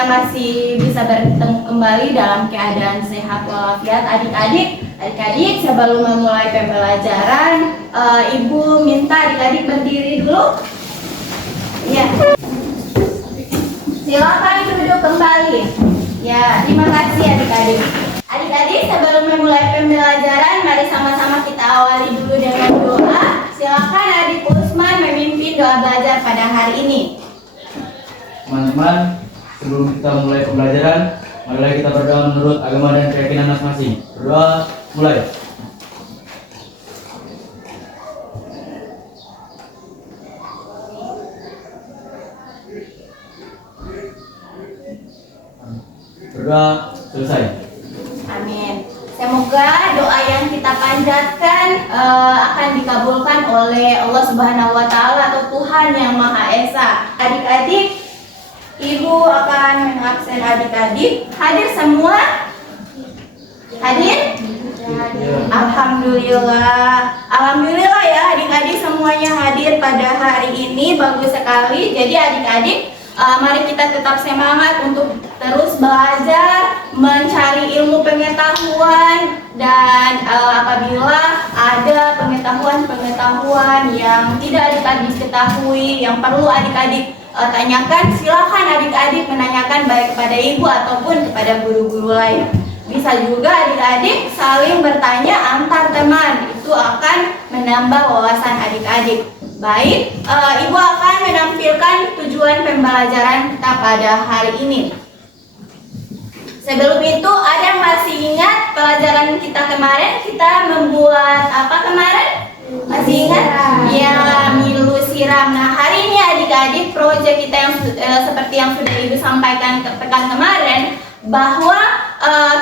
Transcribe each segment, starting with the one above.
kita masih bisa bertemu kembali dalam keadaan sehat walafiat. Adik-adik sebelum memulai pembelajaran, Ibu minta adik-adik berdiri dulu. Ya, silakan duduk kembali. Ya, terima kasih adik-adik. Adik-adik sebelum memulai pembelajaran, mari sama-sama kita awali dulu dengan doa. Silakan adik Usman memimpin doa belajar pada hari ini. Teman-teman, sebelum kita mulai pembelajaran, marilah kita berdoa menurut agama dan keyakinan masing-masing. Berdoa, mulai. Berdoa, selesai. Amin. Semoga doa yang kita panjatkan akan dikabulkan oleh Allah Subhanahu wa Ta'ala atau Tuhan yang Maha Esa. Adik-adik, Ibu akan mengabsen adik-adik. Hadir semua? Hadir? Alhamdulillah ya adik-adik semuanya hadir pada hari ini. Bagus sekali. Jadi adik-adik, mari kita tetap semangat untuk terus belajar, mencari ilmu pengetahuan, dan apabila ada pengetahuan yang tidak adik-adik ketahui, yang perlu adik-adik tanyakan, silakan adik-adik menanyakan baik kepada ibu ataupun kepada guru-guru lain. Bisa juga adik-adik saling bertanya antar teman, itu akan menambah wawasan adik-adik. Baik, Ibu akan menampilkan tujuan pembelajaran kita pada hari ini. Sebelum itu, ada yang masih ingat pelajaran kita kemarin? Kita membuat apa kemarin? Masih ingat? Ya, milu siram. Nah, hari ini adik-adik proyek kita yang seperti yang sudah Ibu sampaikan pekan kemarin, bahwa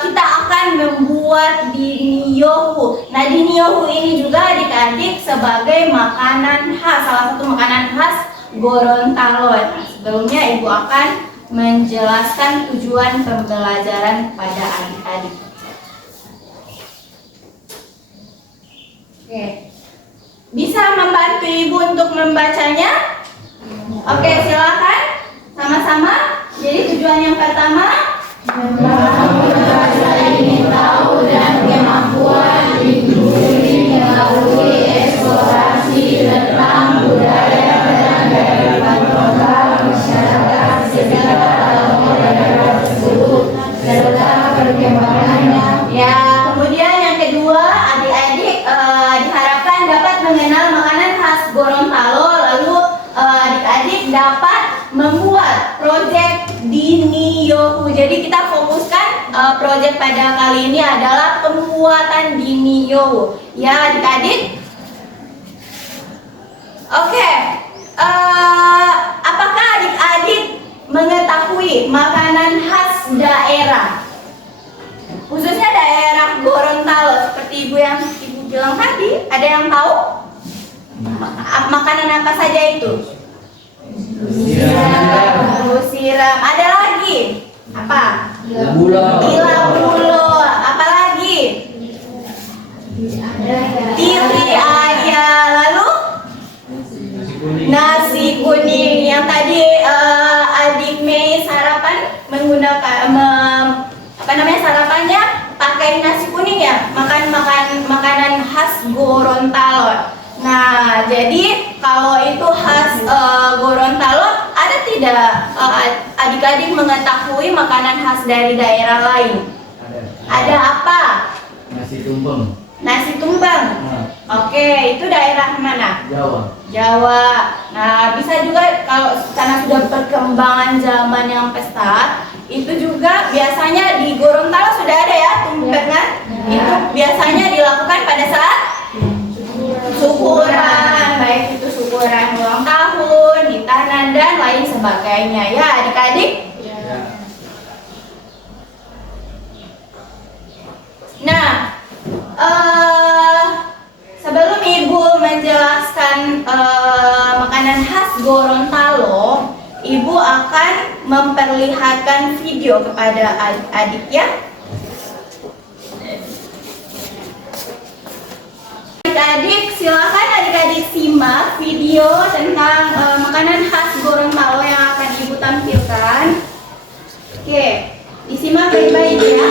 kita akan membuat diniyohu. Nah, diniyohu ini juga adik-adik sebagai makanan khas, salah satu makanan khas Gorontalo. Nah, sebelumnya Ibu akan menjelaskan tujuan pembelajaran pada adik-adik. Oke. Bisa membantu Ibu untuk membacanya? Oke, silakan sama-sama. Jadi tujuan yang pertama, membaca ini tahu dan kemampuan industri melalui eksplorasi tentang budaya dan kehidupan lokal masyarakat sekitar atau daerah tersebut serta perkembangannya. Ya, kemudian yang kedua, adik-adik diharapkan dapat mengenal makanan khas Gorontalo, lalu adik-adik dapat membuat proyek diniyohu. Jadi kita fokuskan proyek pada kali ini adalah pembuatan diniyohu. Ya adik-adik. Oke. Apakah adik-adik mengetahui makanan khas daerah? Khususnya daerah Gorontalo seperti Ibu yang Ibu bilang tadi. Ada yang tahu? Makanan apa saja itu? Siram. Ada lagi? Apa? Gila bulo. Apa lagi? Tiri ayam. Lalu? Nasi kuning. Yang tadi adik Mei sarapan menggunakan sarapannya pakai nasi kuning ya. Makanan khas Gorontalo. Nah, jadi kalau itu khas Gorontalo, ada tidak adik-adik mengetahui makanan khas dari daerah lain? Ada apa? Nasi tumpeng. Nasi tumpeng. Oke, itu daerah mana? Jawa. Nah, bisa juga kalau karena sudah perkembangan zaman yang pesat, itu juga biasanya di Gorontalo sudah ada ya tumpengan. Itu biasanya dilakukan pada saat syukuran, baik itu syukuran ulang tahun, hitanan, dan lain sebagainya ya adik-adik. Nah, sebelum Ibu menjelaskan makanan khas Gorontalo, Ibu akan memperlihatkan video kepada adik-adik ya. Adik-adik, silakan adik-adik simak video tentang makanan khas Gorontalo yang akan Ibu tampilkan. Oke, disimak baik-baik ya.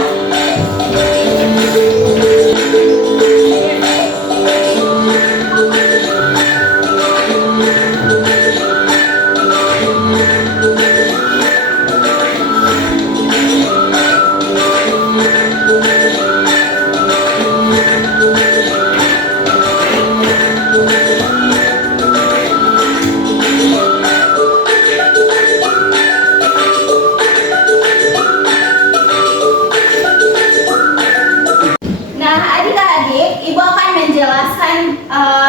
Nah, adik-adik, Ibu akan menjelaskan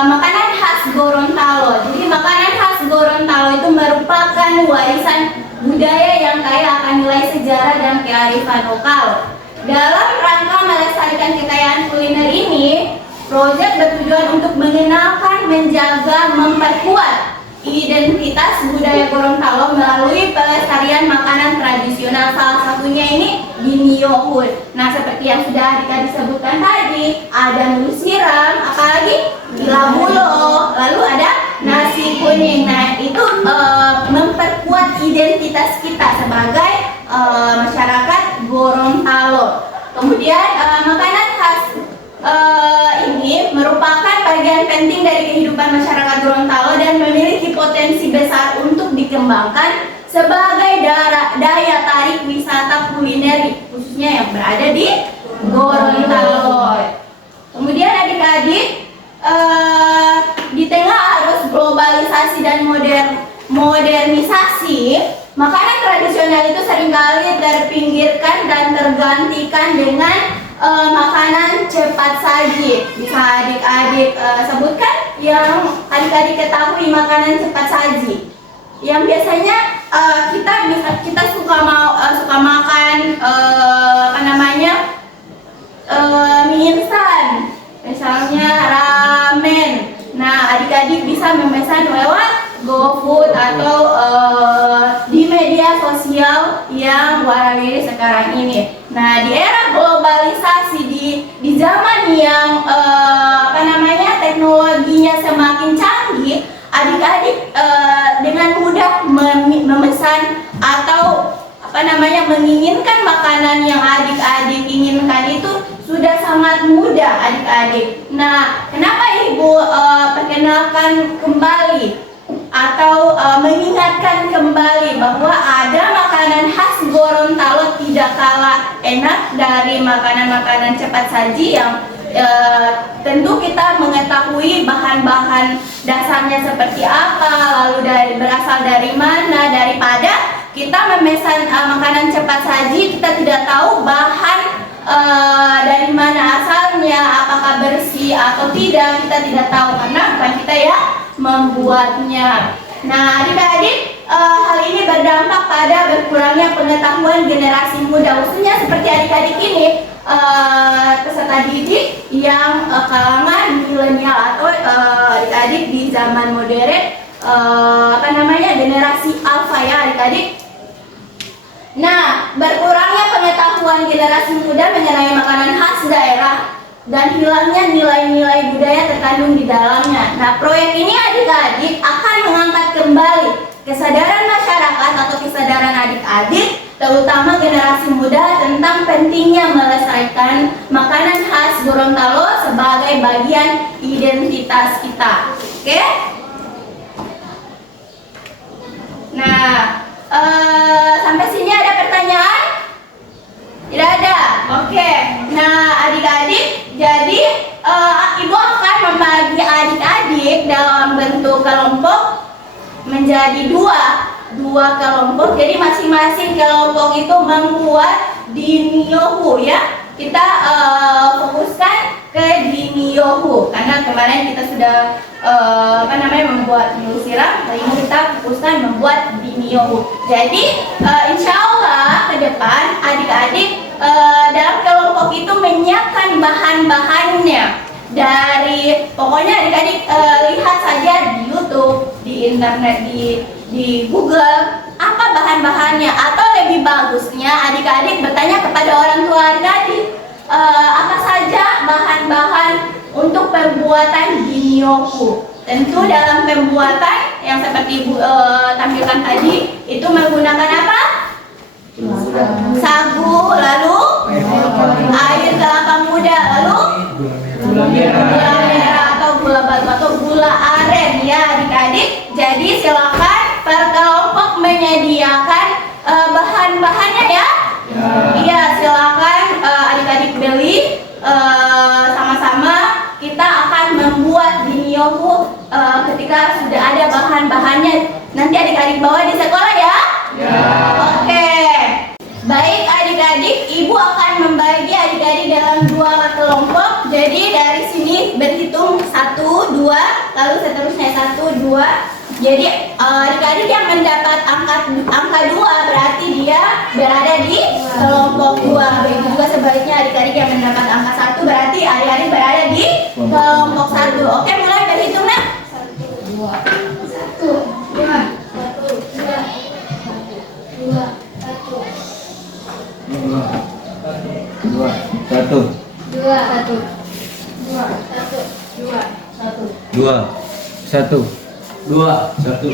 makanan khas Gorontalo. Jadi, makanan khas Gorontalo itu merupakan warisan budaya yang kaya akan nilai sejarah dan kearifan lokal. Dalam rangka melestarikan kekayaan kuliner ini, proyek bertujuan untuk mengenalkan, menjaga, memperkuat identitas budaya Gorontalo melalui pelestarian makanan tradisional, salah satunya ini Diniohun. Nah, seperti yang sudah adik-adik sebutkan tadi, ada menu siram, apalagi gila bulo, lalu ada nasi kuning. Nah, itu memperkuat identitas kita sebagai masyarakat Gorontalo. Kemudian makanan khas ini merupakan bagian penting dari kehidupan masyarakat Gorontalo dan memiliki potensi besar untuk dikembangkan sebagai daya tarik wisata kuliner khususnya yang berada di Gorontalo. Kemudian adik-adik, di tengah arus globalisasi dan modernisasi, makanan tradisional itu seringkali terpinggirkan dan tergantikan dengan makanan cepat saji. Bisa adik-adik sebutkan yang adik-adik ketahui makanan cepat saji yang biasanya kita suka makan mie instan, misalnya ramen. Nah, adik-adik bisa memesan lewat GoFood atau di media sosial yang warna sekarang ini. Nah, di era globalisasi, di zaman yang teknologinya semakin canggih, adik-adik dengan mudah memesan atau menginginkan makanan yang adik-adik inginkan itu sudah sangat mudah adik-adik. Nah, kenapa Ibu perkenalkan kembali atau mengingatkan kembali bahwa ada makanan khas Gorontalo tidak kalah enak dari makanan-makanan cepat saji yang tentu kita mengetahui bahan-bahan dasarnya seperti apa, lalu berasal dari mana, daripada kita memesan makanan cepat saji kita tidak tahu bahan dari mana asalnya, apakah bersih atau tidak, kita tidak tahu karena bukan kita ya membuatnya. Nah, adik-adik, hal ini berdampak pada berkurangnya pengetahuan generasi muda, khususnya seperti adik-adik ini, peserta didik yang kalangan milenial atau adik-adik di zaman modern, generasi alfa ya adik-adik. Nah, berkurangnya pengetahuan generasi muda mengenai makanan khas daerah dan hilangnya nilai-nilai budaya terkandung di dalamnya. Nah, proyek ini adik-adik akan mengangkat kembali kesadaran masyarakat atau kesadaran adik-adik, terutama generasi muda, tentang pentingnya melestarikan makanan khas Gorontalo sebagai bagian identitas kita. Oke? Nah, sampai sini ada pertanyaan? Tidak ada? Oke. Nah, adik-adik, jadi Ibu akan membagi adik-adik dalam bentuk kelompok menjadi dua kelompok. Jadi masing-masing kelompok itu membuat Diniohu ya. Kita fokuskan ke Diniohu karena kemarin kita sudah membuat menu siram. Hari ini kita fokuskan membuat Diniohu. Jadi insya Allah ke depan adik-adik dalam kelompok itu menyiapkan bahan-bahannya dari, pokoknya adik-adik lihat saja di YouTube, di internet, di Google apa bahan-bahannya, atau lebih bagusnya adik-adik bertanya kepada orang tua adik-adik apa saja bahan-bahan untuk pembuatan Diniohu. Tentu dalam pembuatan yang seperti Ibu tampilkan tadi itu menggunakan apa? sagu, lalu air kelapa muda, lalu Gula merah. gula merah atau gula batu atau gula aren ya adik-adik. Jadi silakan per kelompok menyediakan bahan-bahannya ya. Iya, silakan adik-adik beli sama-sama. Kita akan membuat di Mioku ketika sudah ada bahan-bahannya. Nanti adik-adik bawa di sekolah ya. Oke. Baik adik-adik, ibu akan membagi adik-adik dalam 2 kelompok. Jadi dari sini berhitung 1, 2, lalu seterusnya 1, 2. Jadi adik-adik yang mendapat angka 2 berarti dia berada di kelompok 2. Begitu juga sebaliknya adik-adik yang mendapat angka 1 berarti adik-adik berada di kelompok 1. Oke, mulai berhitung nak. 1, 2, 1.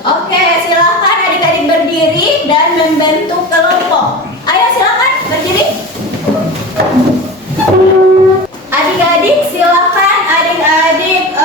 Oke, silakan adik-adik berdiri dan membentuk kelompok. Ayo silakan berdiri. Adik-adik silakan adik-adik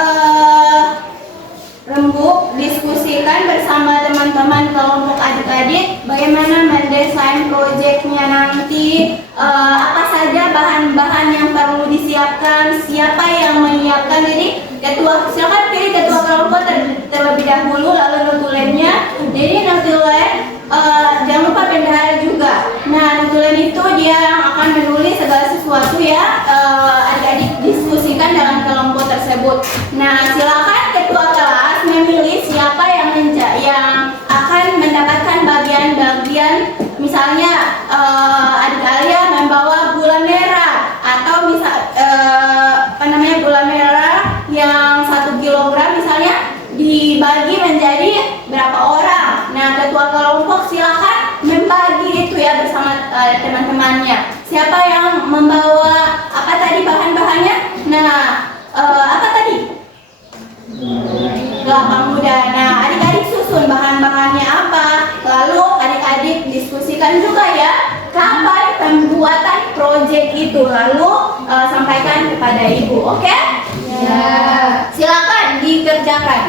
rembuk diskusikan bersama teman-teman kelompok adik-adik bagaimana mendesain proyeknya nanti, apa saja bahan-bahan yang perlu disiapkan, siapa yang menyiapkan. Jadi ketua, silakan pilih ketua kelompok terlebih dahulu, lalu notulennya. Jadi notulen jangan lupa bendahara juga. Nah, notulen itu dia yang akan menulis segala sesuatu ya, adik-adik diskusikan dalam kelompok tersebut. Nah, silakan ketua kelas memilih siapa yang akan mendapatkan bagian-bagian. Misalnya adik kalian membawa gula merah atau gula merah yang 1 kilogram misalnya dibagi menjadi berapa orang. Nah, ketua kelompok silakan membagi itu ya bersama teman-temannya. Siapa yang membawa apa tadi bahan-bahannya? Nah, apa tadi? Kelapa muda. Nah, adik-adik susun bahan-bahannya apa. Lalu adik-adik diskusikan juga ya kapan pembuatan proyek itu. Lalu sampaikan kepada ibu, oke? Ya. Silakan dikerjakan.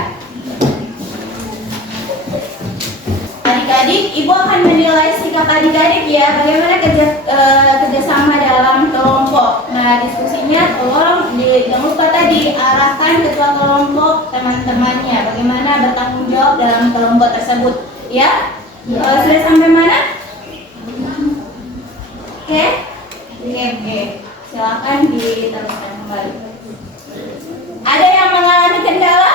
Adik-adik, ibu akan menilai sikap adik-adik ya, bagaimana kerjasama dalam kelompok. Nah, diskusinya tolong jangan lupa tadi arahkan ketua kelompok teman-temannya bagaimana bertanggung jawab dalam kelompok tersebut ya. Sudah sampai mana? Oke. Silakan diteruskan kembali. Ada yang mengalami kendala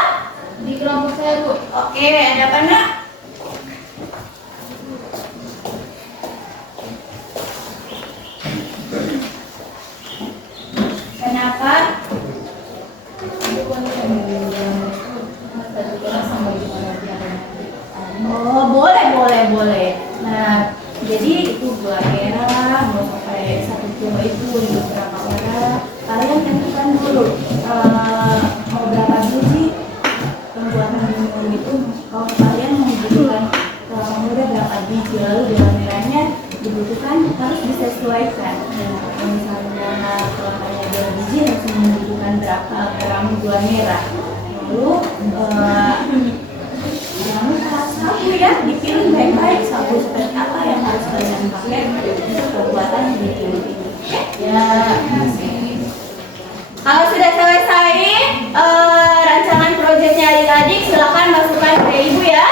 di kelompok saya, Bu? Oke, ada apa nak? Kenapa? Oh, boleh. Nah, jadi itu gula merah mau sampai 1 kilo itu untuk berapa orang? Kalian tentukan dulu mau berapa biji pembuatan minum itu. Kalau kalian membutuhkan kelapa muda berapa biji, lalu gula merahnya dibutuhkan harus disesuaikan. Nah, misalnya kelapanya 2 biji harus membutuhkan berapa gram gula merah. Lalu jangan lupa sabu ya, dipilih baik-baik sabu seperti apa yang harus kalian pakai untuk pembuatan biji ini. Ya. Kalau sudah selesai rancangan proyeknya adik-adik, silakan masukkan ke ibu ya.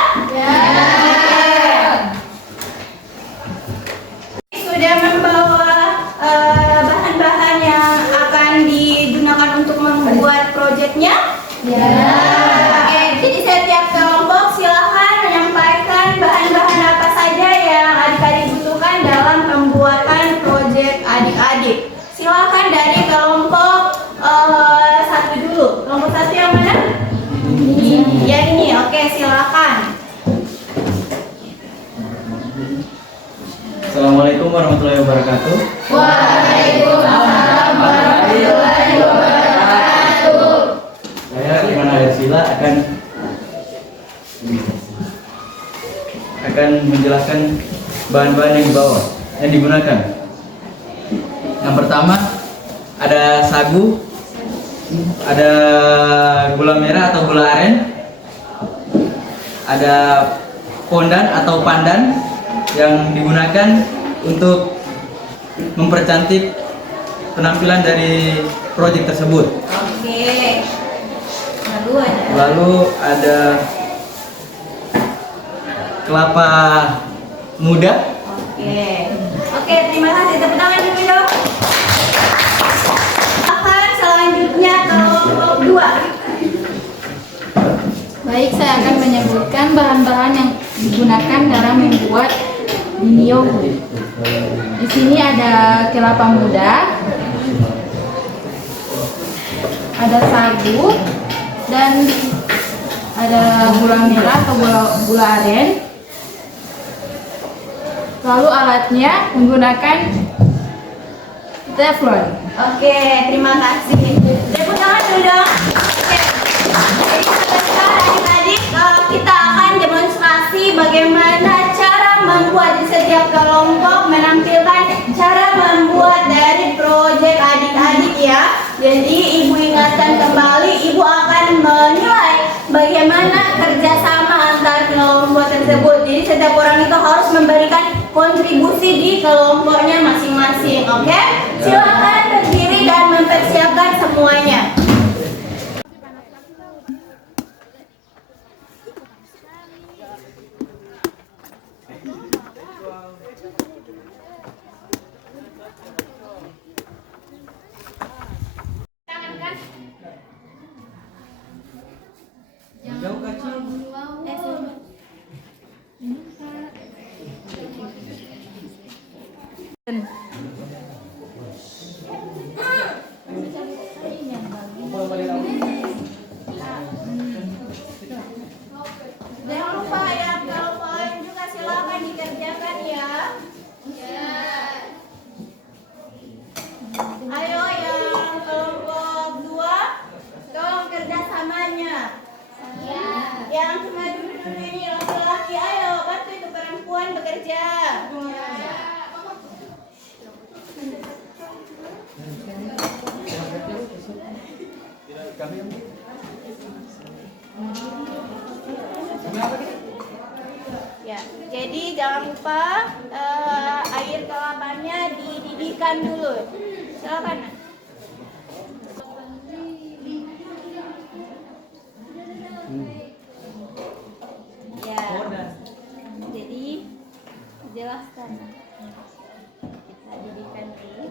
Sudah membawa bahan-bahan yang akan digunakan untuk membuat proyeknya? Oke, jadi setiap kelompok silakan menyampaikan bahan-bahan apa saja yang adik-adik butuhkan dalam pembuatan proyek adik-adik. Silakan dari kelompok 1 dulu. Kelompok 1 yang mana? Ya ini. Oke, silakan. Assalamualaikum warahmatullahi wabarakatuh. Waalaikumsalam warahmatullahi wabarakatuh. Saya Iman Adersila akan menjelaskan bahan-bahan yang dibawa. yang digunakan. Yang pertama ada sagu, ada gula merah atau gula aren, ada pondan atau pandan yang digunakan untuk mempercantik penampilan dari proyek tersebut. Oke. Lalu ada kelapa muda. Oke, terima kasih. Tepuk tangan dulu dong. Akan selanjutnya kelompok 2. Baik, saya akan menyebutkan bahan-bahan yang digunakan dalam membuat biniyo. Di sini ada kelapa muda, ada sagu, dan ada gula merah atau gula aren. Lalu alatnya menggunakan teflon. Oke, terima kasih. Tepuk tangan dulu dong. Oke. Jadi sekarang adik-adik kita akan demonstrasi bagaimana cara membuat di setiap kelompok menampilkan cara membuat dari proyek adik-adik ya. Jadi ibu ingatkan kembali, ibu akan menilai bagaimana kerjasama antar kelompok tersebut. Jadi setiap orang itu harus memberikan kontribusi di kelompoknya masing-masing. Oke? Silakan berdiri dan mempersiapkan semuanya. Jangan lupa ya, kalau kalian juga silakan dikerjakan ya. Ayo yang kelompok 2, tolong kerjasamanya. Yang cuma dulu-dulu ini laki-laki, ayo bantu itu perempuan bekerja. Ya, jadi jangan lupa air kelapanya dididihkan dulu. Silakan. Ya. Jadi jelaskan. Kita didihkan dulu.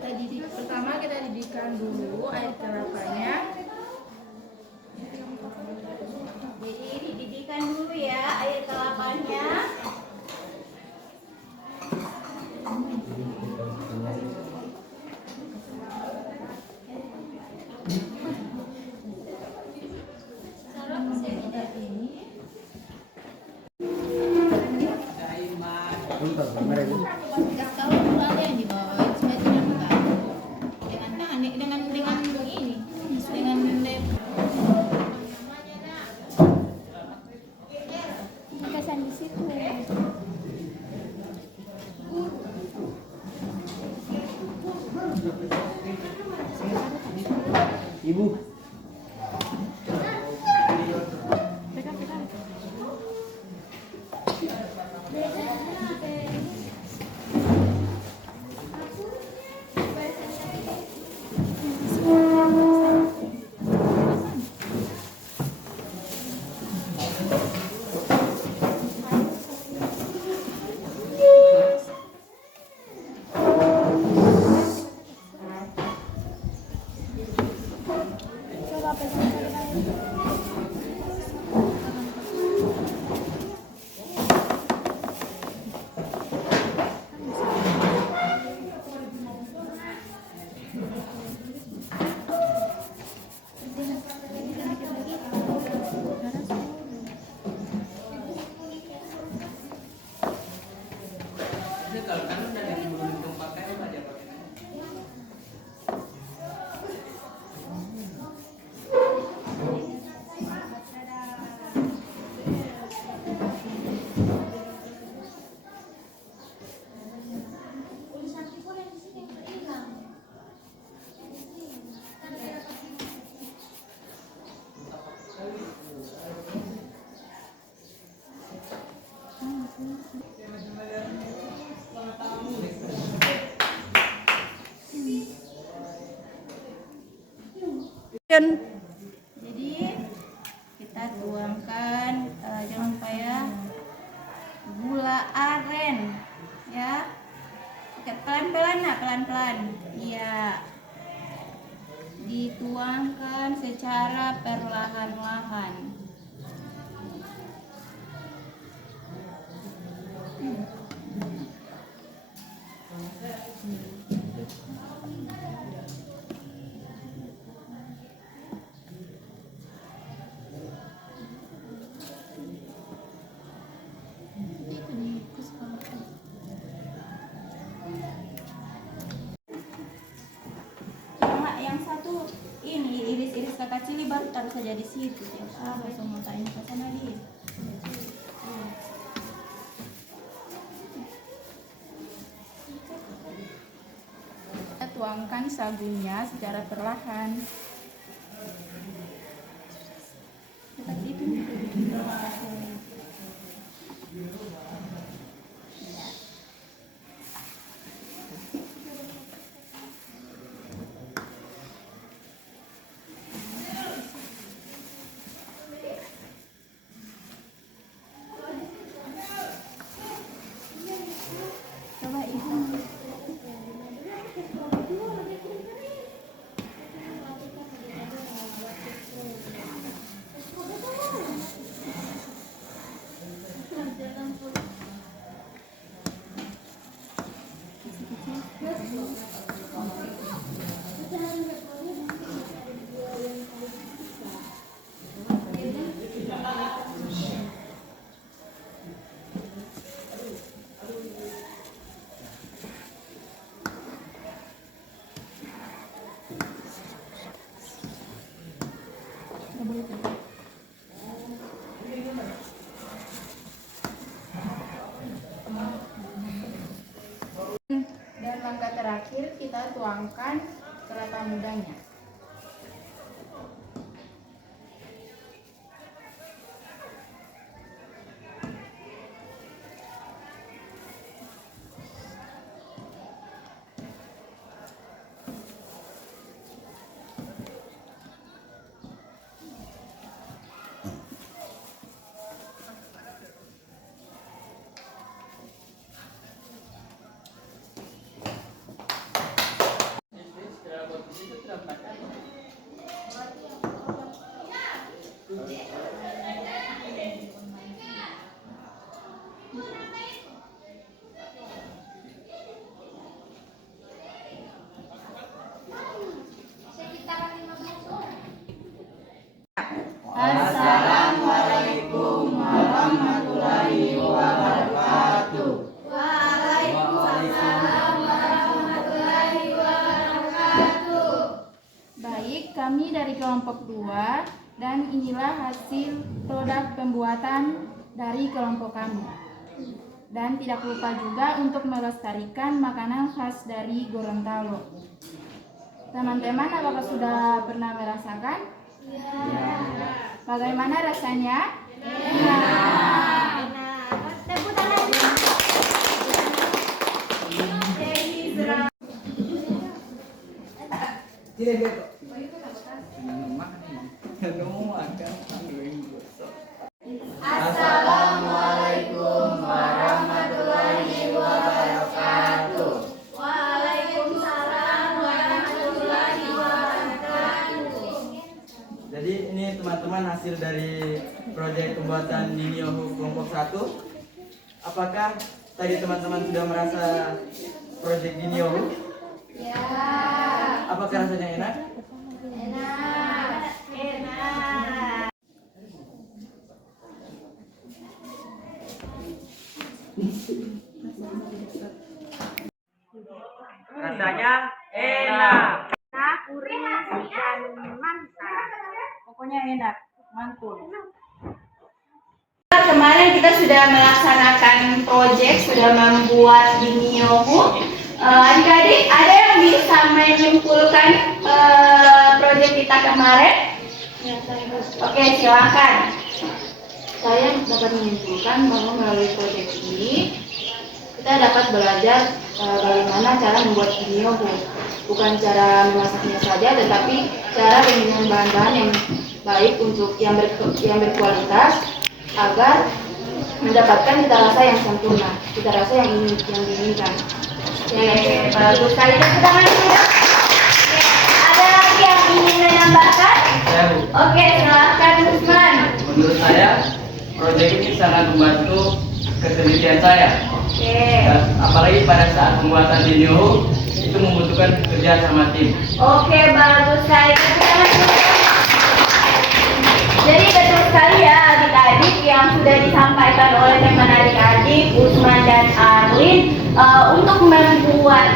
Pertama kita didihkan dulu air kelapanya. Jadi dididihkan dulu ya air kelapanya. Kalau gulanya yang dibawa supaya tidak mengganggu. Dengan begini, dengan kesan di situ. Ibu. Jadi kita tuangkan jangan lupa ya gula aren ya. Oke, pelan-pelan nak, pelan-pelan. Iya. Dituangkan secara perlahan-lahan. Yang satu ini iris-iris kakak cili baru taruh saja di situ ya. Langsung mau tanya ke sana dia. Kita tuangkan sagunya secara perlahan. Dan langkah terakhir kita tuangkan kelapa mudanya. Assalamualaikum warahmatullahi wabarakatuh. Waalaikumsalam warahmatullahi wabarakatuh. Baik, kami dari kelompok 2 dan inilah hasil produk pembuatan dari kelompok kami. Dan tidak lupa juga untuk melestarikan makanan khas dari Gorontalo. Teman-teman, apakah sudah pernah merasakan? Ya. Bagaimana rasanya? Enak. Tepuk tangan. Assalamualaikum warahmatullahi wabarakatuh. Waalaikumsalam warahmatullahi wabarakatuh. Jadi ini teman-teman hasil dari proyek pembuatan Niniohu kelompok 1. Apakah tadi teman-teman sudah merasa proyek Niniohu? Ya. Apakah rasanya enak? Enak. Enak. Rasanya enak. Gurih dan mantap. Pokoknya enak, mantul. Kemarin kita sudah melaksanakan proyek, sudah membuat Niniohu. Adik-adik, ada yang bisa menyimpulkan proyek kita kemarin? Oke, silakan. Saya dapat menyimpulkan bahwa melalui proyek ini kita dapat belajar bagaimana cara membuat giniohu. Bukan cara memasaknya saja, tetapi cara dengan bahan-bahan yang baik untuk yang berkualitas agar mendapatkan cita rasa yang sempurna, cita rasa yang diinginkan. Oke, bagus sekali. Tepuk tangan dulu ya. Oke, ada lagi yang ingin menambahkan? Saya Bu. Oke, silahkan Usman. Menurut saya, proyek ini sangat membantu ketelitian saya. Oke. Dan apalagi pada saat pembuatan video itu membutuhkan kerja sama tim. Oke, bagus sekali. Tepuk tangan dulu. Jadi betul sekali ya adik-adik yang sudah disampaikan oleh teman adik-adik Usman dan Arlin, untuk membuat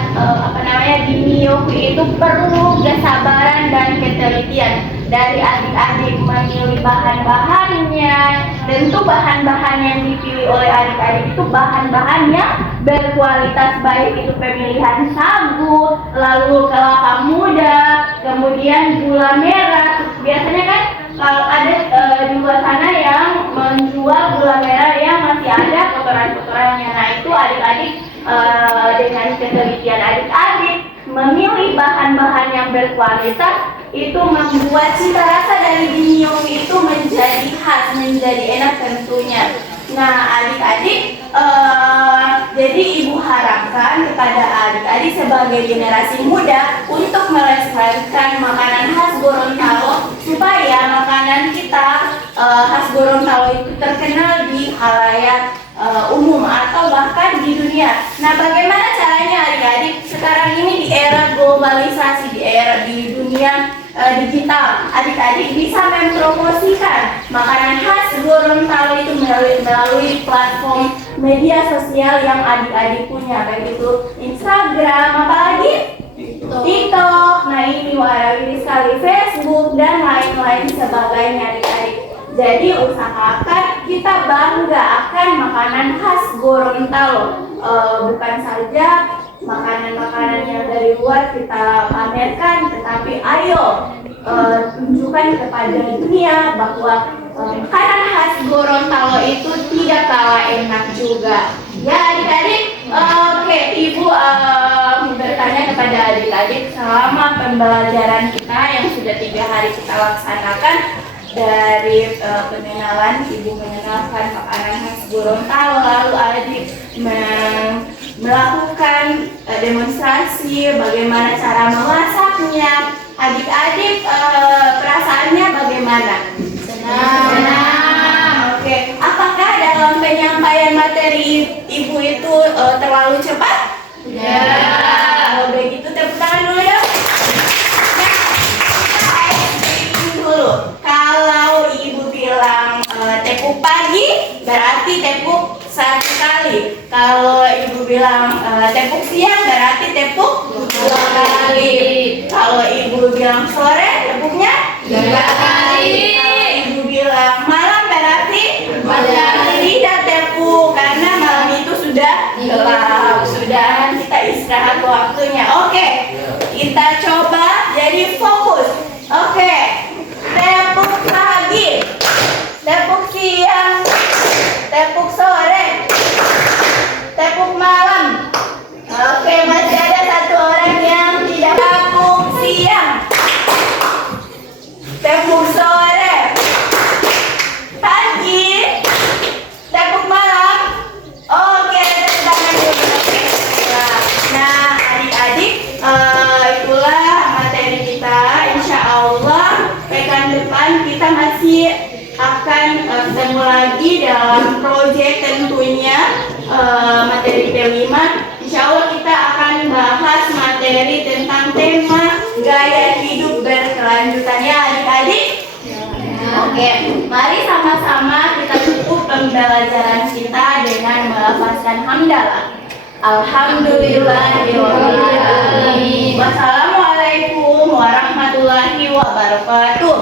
giniohu itu perlu kesabaran dan ketelitian dari adik-adik memilih bahan-bahannya. Tentu bahan-bahan yang dipilih oleh adik-adik itu bahan-bahan yang berkualitas, baik itu pemilihan sagu, lalu kelapa muda, kemudian gula merah. Biasanya kan kalau ada di luar sana yang menjual gula merah yang masih ada kotoran-kotorannya. Nah itu adik-adik dengan ketelitian adik-adik memilih bahan-bahan yang berkualitas itu membuat cita rasa dari giniohu itu menjadi khas, menjadi enak tentunya. Nah adik-adik, jadi ibu harapkan kepada adik-adik sebagai generasi muda untuk melestarikan makanan khas Gorontalo supaya makanan kita khas Gorontalo itu terkenal di halayak umum atau bahkan di dunia. Nah bagaimana caranya adik-adik? Sekarang ini di era globalisasi, di dunia digital, adik-adik bisa mempromosikan makanan khas Gorontalo itu melalui platform media sosial yang adik-adik punya, baik itu Instagram, apalagi TikTok. Nah ini warawiri sekali, Facebook dan lain-lain sebagainya adik-adik. Jadi usahakan kita bangga akan makanan khas Gorontalo, bukan saja makanan-makanan yang dari luar kita pamerkan, tetapi ayo tunjukkan kepada dunia bahwa makanan khas Gorontalo itu tidak kalah enak juga. Ya adik-adik, oke, Ibu bertanya kepada adik-adik selama pembelajaran kita yang sudah 3 hari kita laksanakan. Dari pengenalan, Ibu mengenalkan makanan khas Gorontalo, lalu adik melakukan demonstrasi bagaimana cara memasaknya. Adik-adik perasaannya bagaimana? Senang. Oke. Apakah dalam penyampaian materi Ibu itu terlalu cepat? Ya. Kalau begitu tepuk tangan dulu ya. Kalau Ibu bilang tepuk pagi, berarti tepuk 1 kali. Kalau Ibu bilang tepuk siang, berarti tepuk 2 kali. Kalau Ibu bilang sore, tepuknya 3 kali. Kalau Ibu bilang malam, berarti 4 kali. Tidak tepuk, karena malam itu sudah gelap. Sudah kita istirahat waktunya. Oke, kita coba jadi fokus. Oke. Tepuk pagi, tepuk siang, tepuk sore, tepuk malam. Oke, masih ada 1 orang yang tidak tepuk siang, tepuk sore, pagi, tepuk malam. Oke, tepuk tangan dulu. Nah, adik-adik, itulah materi kita. Insya Allah pekan depan kita masih akan ketemu lagi dalam proyek tentunya materi P5. Insya Allah kita akan bahas materi tentang tema gaya hidup berkelanjutan ya adik-adik. Oke, mari sama-sama kita tutup pembelajaran kita dengan melafazkan hamdalah. Alhamdulillahirabbil alamin. Wassalamualaikum warahmatullahi wabarakatuh.